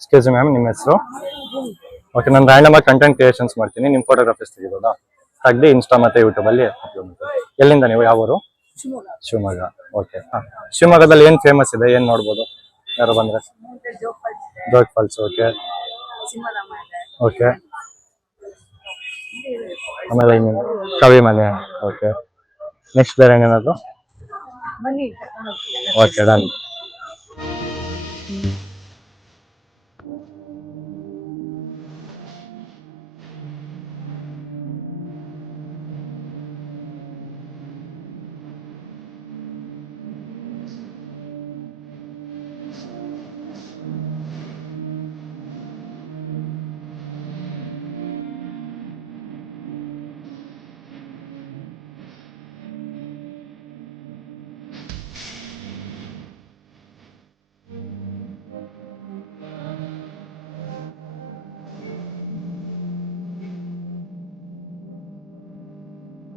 Excuse ma'am, ನಿಮ್ಮ ಹೆಸರು? Okay, ನಾನು ರ್ಯಾಂಡಮ್ ಆಗಿ ಕಂಟೆಂಟ್ ಕ್ರಿಯೇಷನ್ಸ್ ಮಾಡ್ತೀನಿ. ನಿಮ್ಮ ಫೋಟೋಗ್ರಾಫೀಸ್ ತೆಗಿಬೋದಾ? ತೆಗ್ದು ಇನ್ಸ್ಟಾ ಮತ್ತೆ ಯೂಟ್ಯೂಬಲ್ಲಿ ಅಪ್ಲೋಡ್ ಮಾಡ್ತೀನಿ. ಎಲ್ಲಿಂದ ನೀವು? ಯಾವ ಊರು? ಶಿವಮೊಗ್ಗ. ಓಕೆ. ಶಿವಮೊಗ್ಗದಲ್ಲಿ ಏನು ಫೇಮಸ್ ಇದೆ, ಏನು ನೋಡ್ಬೋದು ಯಾರು ಬಂದರೆ? ಜೋಗ್ ಫಾಲ್ಸ್. Okay okay. ಆಮೇಲೆ ಇನ್ನೇನು? ಕವಿ ಮನೆ. ಓಕೆ. ನೆಕ್ಸ್ಟ್ ಬೇರೆ ಏನೇನಾದ್ರು? Okay, done.